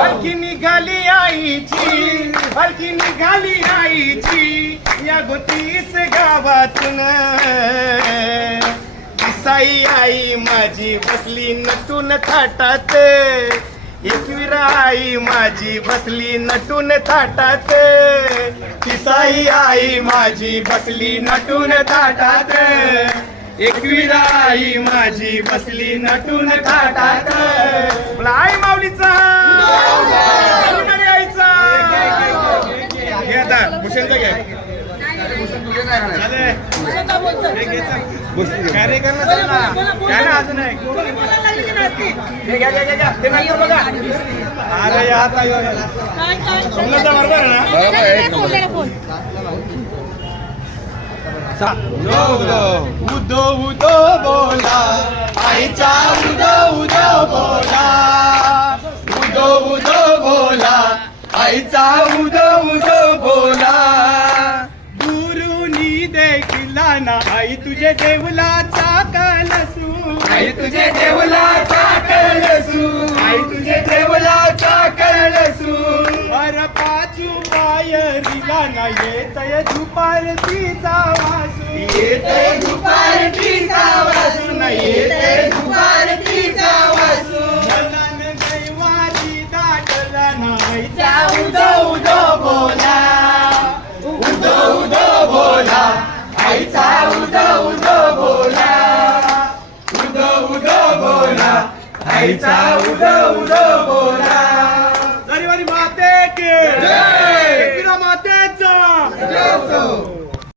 हलकी निघाली आईची, हलकी निघाली आईची या गोतीस गावातून. साई आई माझी बसली नटून थाटात, एकवीर आई माझी बसली नटून थाटात. साई आई माझी बसली नटून थाटात, एकवीर आई माझी बसली नटून थाटात. आई माऊलीचा आईचा घे आता भूषणचा घ्या. कार्य करणं अजून आहे. अरे बरोबर उदो उदो बोला आईचा, उदो उदो बोला, उदो उदो बोला आईचा, उदो उदो बोला. गुरुनी देखील ना आई तुझे देवलाचा कलसू, आई तुझे देवलाचा कलसू, आई तुझे देवलाचा कलसू. अर पाचू पायरीला ना येतय दुपारतीचा वासू, येतय दुपारतीचा वासू, ना येतय दुपारतीचा वासू. मनान दैवाची दाटला ना आईचा, उदो उदो बोला, उदो उदो बोला आईचा, उदो उदो बोला, उदो उदो बोला आईचा, उदो उदो बोला. हरिवारी माते के